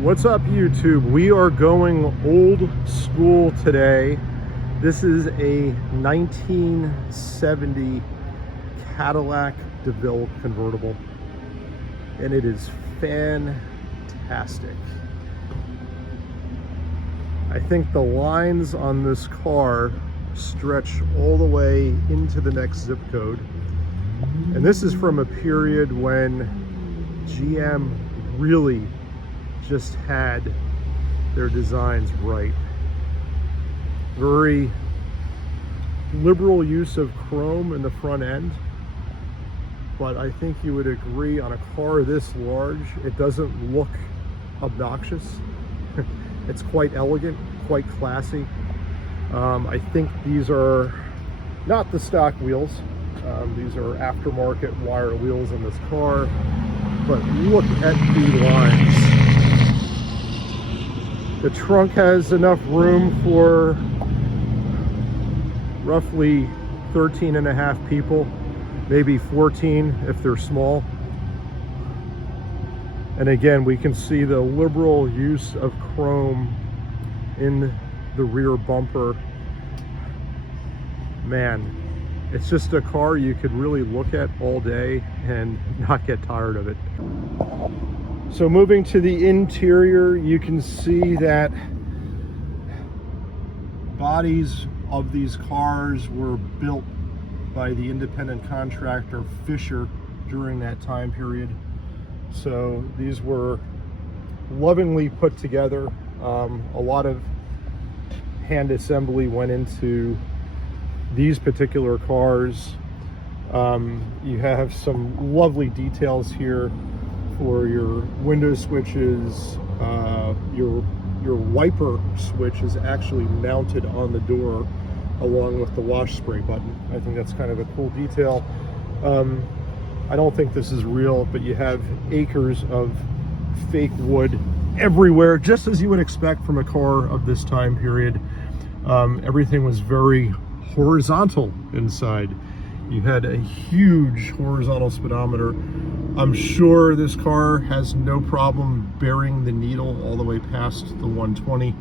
What's up, YouTube? We are going old school today. This is a 1970 Cadillac Deville Convertible, and it is fantastic. I think the lines on this car stretch all the way into the next zip code, and this is from a period when GM really just had their designs right. Very liberal use of chrome in the front end, but I think you would agree on a car this large, it doesn't look obnoxious. It's quite elegant, quite classy. I think these are not the stock wheels. These are aftermarket wire wheels in this car, but look at the lines. The trunk has enough room for roughly 13 and a half people, maybe 14 if they're small. And again, we can see the liberal use of chrome in the rear bumper. Man, it's just a car you could really look at all day and not get tired of it. So moving to the interior, you can see that bodies of these cars were built by the independent contractor Fisher during that time period. So these were lovingly put together. A lot of hand assembly went into these particular cars. You have some lovely details here for your window switches. Your wiper switch is actually mounted on the door along with the wash spray button. I think that's kind of a cool detail. I don't think this is real, but you have acres of fake wood everywhere, just as you would expect from a car of this time period. Everything was very horizontal inside. You had a huge horizontal speedometer. I'm sure this car has no problem bearing the needle all the way past the 120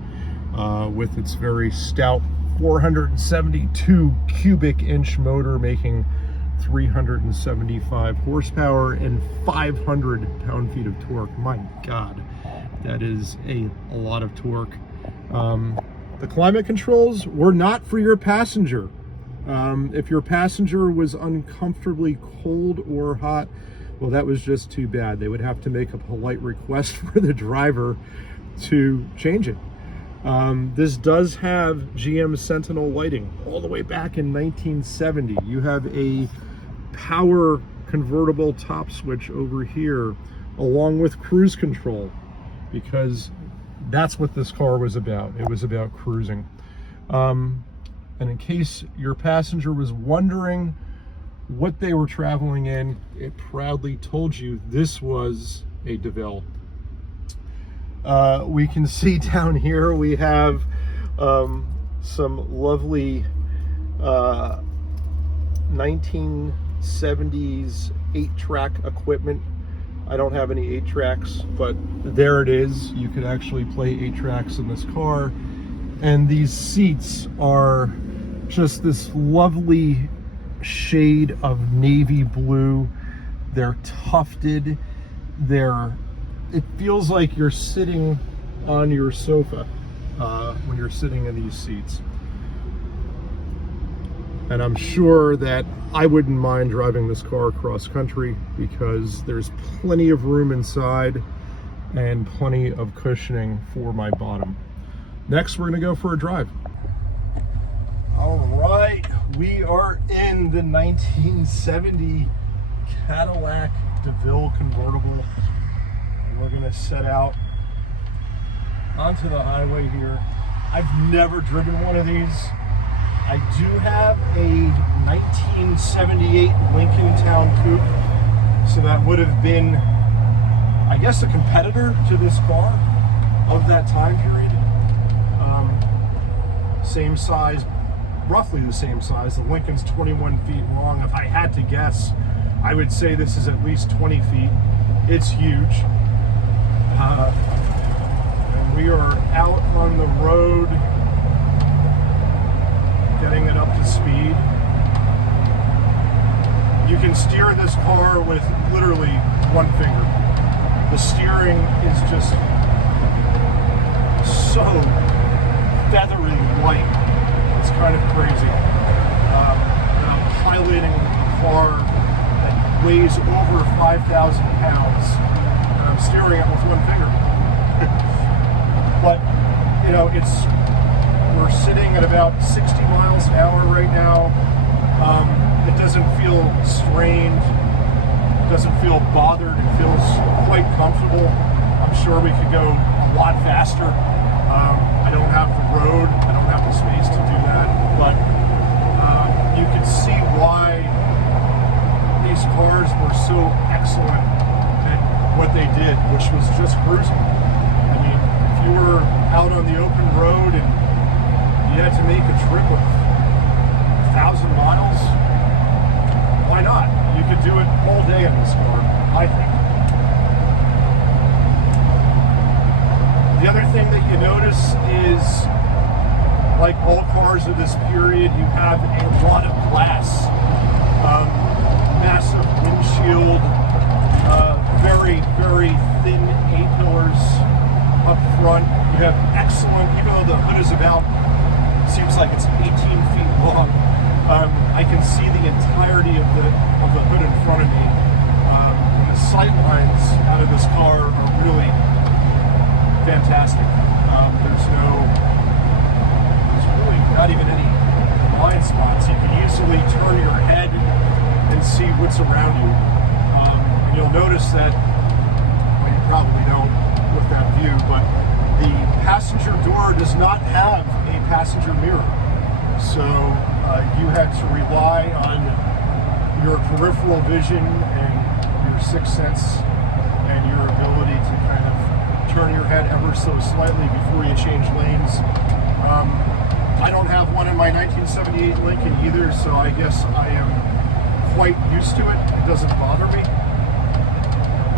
with its very stout 472 cubic inch motor making 375 horsepower and 500 pound-feet of torque. My God, that is a lot of torque. The climate controls were not for your passenger. If your passenger was uncomfortably cold or hot, well, that was just too bad. They would have to make a polite request for the driver to change it. This does have GM Sentinel lighting all the way back in 1970. You have a power convertible top switch over here along with cruise control, because that's what this car was about. It was about cruising. And in case your passenger was wondering what they were traveling in, it proudly told you this was a DeVille. We can see down here we have some lovely 1970s 8-track equipment. I don't have any 8-tracks, but there it is. You could actually play 8 tracks in this car. And these seats are just this lovely shade of navy blue. They're tufted. It feels like you're sitting on your sofa when you're sitting in these seats. And I'm sure that I wouldn't mind driving this car cross country because there's plenty of room inside and plenty of cushioning for my bottom. Next, we're gonna go for a drive. All right, we are in the 1970 Cadillac Deville Convertible. We're gonna set out onto the highway here. I've never driven one of these. I do have a 1978 Lincoln Town Coupe, so that would have been, I guess, a competitor to this car of that time period. Same size, roughly the same size. The Lincoln's 21 feet long. If I had to guess, I would say this is at least 20 feet. It's huge. steer this car with literally one finger. The steering is just so feathery light. It's kind of crazy. And I'm piloting a car that weighs over 5,000 pounds, and I'm steering it with one finger. But, you know, we're sitting at about 60 miles an hour right now. It doesn't feel strained. It doesn't feel bothered. It feels quite comfortable. I'm sure we could go a lot faster. I don't have the road. I don't have the space to do that. But you can see why these cars were so excellent at what they did, which was just cruising. I mean, if you were out on the open road and you had to make a trip of 1,000 miles, why not? You could do it all day in this car, I think. The other thing that you notice is, like all cars of this period, you have a lot of glass. Massive windshield, very, very thin A-pillars up front. You have excellent, even though the hood is about, seems like it's 18 feet long, I can see the entirety of the hood in front of me. And the sight lines out of this car are really fantastic. There's really not even any blind spots. You can easily turn your head and see what's around you. And you'll notice that, well, you probably don't with that view, but the passenger door does not have a passenger mirror. So you had to rely on your peripheral vision and your sixth sense and your ability to kind of turn your head ever so slightly before you change lanes. I don't have one in my 1978 Lincoln either, so I guess I am quite used to it. It doesn't bother me.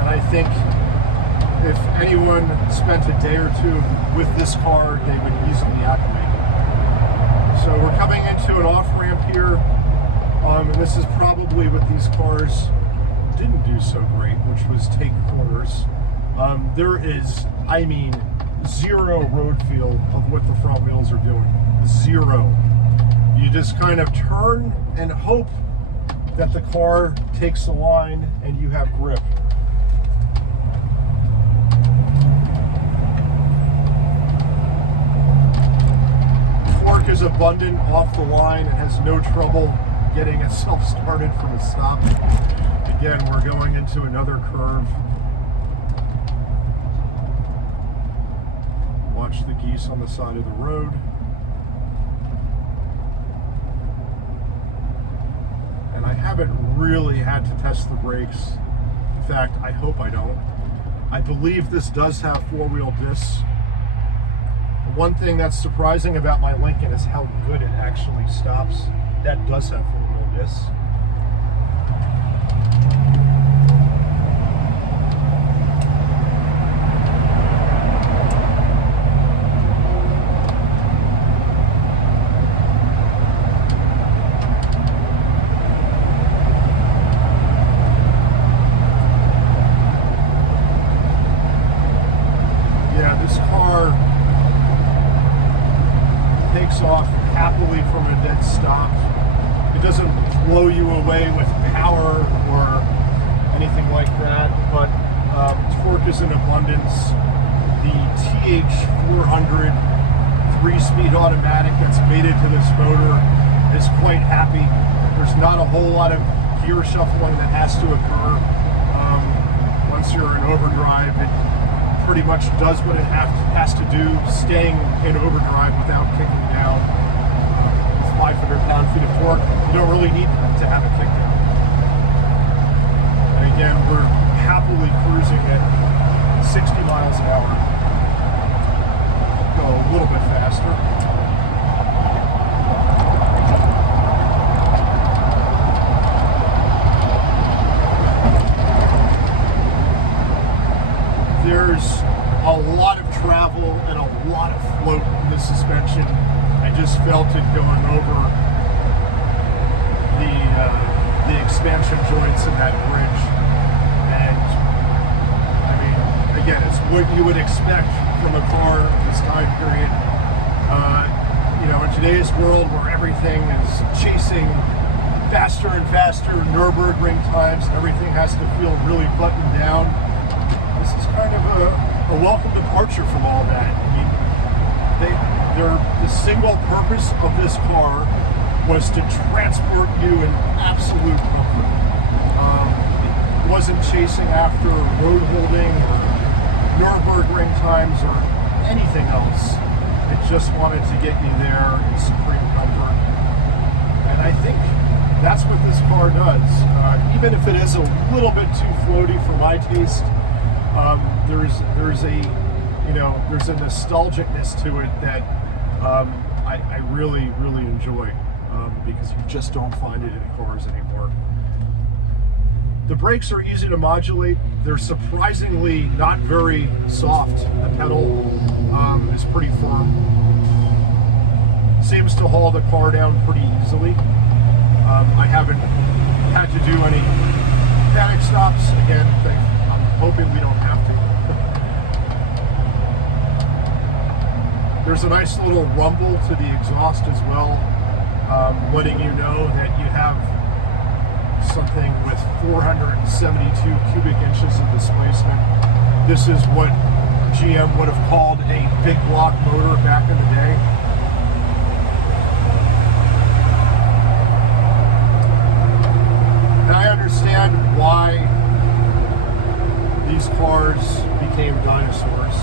And I think if anyone spent a day or two with this car, they would easily acclimate. So we're coming into an off-ramp here, and this is probably what these cars didn't do so great, which was take corners. There is, I mean, zero road feel of what the front wheels are doing. Zero. You just kind of turn and hope that the car takes the line and you have grip. Torque is abundant off the line. It has no trouble getting itself started from a stop. Again, we're going into another curve. Watch the geese on the side of the road. And I haven't really had to test the brakes. In fact, I hope I don't. I believe this does have four-wheel discs. One thing that's surprising about my Lincoln is how good it actually stops. That does have four-wheel discs. Off happily from a dead stop. It doesn't blow you away with power or anything like that, but torque is in abundance. The TH400 3-speed automatic that's mated to this motor is quite happy. There's not a whole lot of gear shuffling that has to occur. Once you're in overdrive, it pretty much does what it has to do, staying in overdrive without kicking down. With 500 pound-feet of torque, you don't really need to have a kick down. And again, we're happily cruising at 60 miles an hour. Go a little bit faster. There's a lot of travel and a lot of float in the suspension. I just felt it going over the expansion joints in that bridge. And I mean, again, it's what you would expect from a car of this time period. You know, in today's world where everything is chasing faster and faster Nürburgring times and everything has to feel really buttoned down, this is kind of a welcome departure from all that. I mean, the single purpose of this car was to transport you in absolute comfort. It wasn't chasing after road holding or Nürburgring times or anything else. It just wanted to get you there in supreme comfort. And I think that's what this car does. Even if it is a little bit too floaty for my taste, there's a nostalgicness to it that I really, really enjoy, because you just don't find it in cars anymore. The brakes are easy to modulate. They're surprisingly not very soft. The pedal is pretty firm. Seems to haul the car down pretty easily. I haven't had to do any panic stops. Again, I'm hoping we don't have to. There's a nice little rumble to the exhaust as well, letting you know that you have something with 472 cubic inches of displacement. This is what GM would have called a big block motor back in the day. And I understand why these cars became dinosaurs.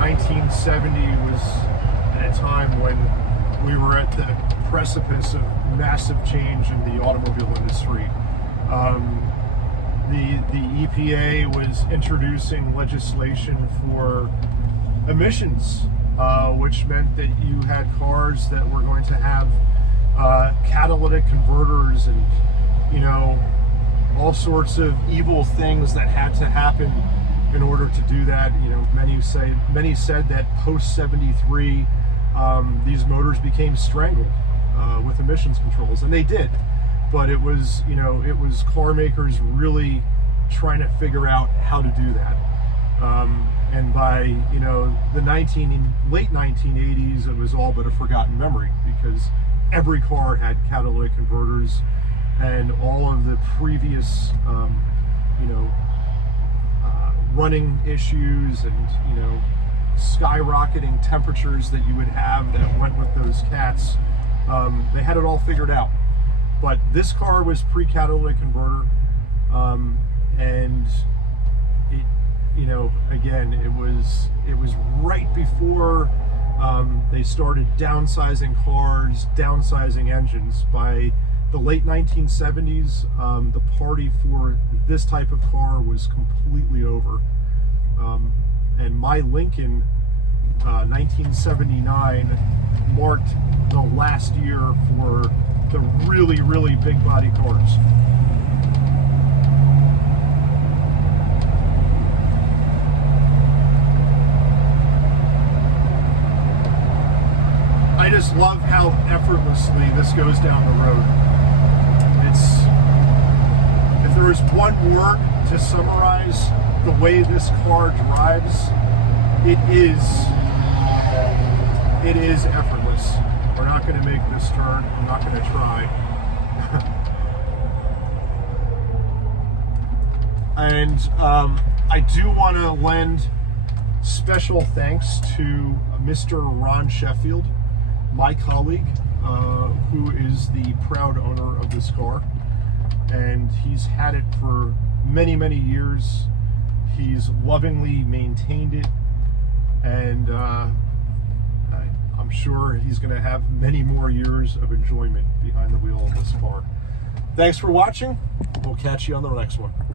1970 was at a time when we were at the precipice of massive change in the automobile industry. The EPA was introducing legislation for emissions, which meant that you had cars that were going to have catalytic converters and, you know, all sorts of evil things that had to happen in order to do that. You know, many said that post 73 these motors became strangled with emissions controls, and they did. But it was, you know, it was car makers really trying to figure out how to do that. And by, you know, the late 1980s, it was all but a forgotten memory, because every car had catalytic converters, and all of the previous, you know, running issues and, you know, skyrocketing temperatures that you would have that went with those cats, they had it all figured out. But this car was pre-catalytic converter, and it, you know, again, it was right before they started downsizing cars, downsizing engines. By the late 1970s, the party for this type of car was completely over. And my Lincoln 1979 marked the last year for the really, really big body cars. I just love how effortlessly this goes down the road. If there was one word to summarize the way this car drives, it is effortless. We're not going to make this turn. I'm not going to try. And I do want to lend special thanks to Mr. Ron Sheffield, my colleague, who is the proud owner of this car. And he's had it for many, many years. He's lovingly maintained it, and I'm sure he's going to have many more years of enjoyment behind the wheel of this car. Thanks for watching. We'll catch you on the next one.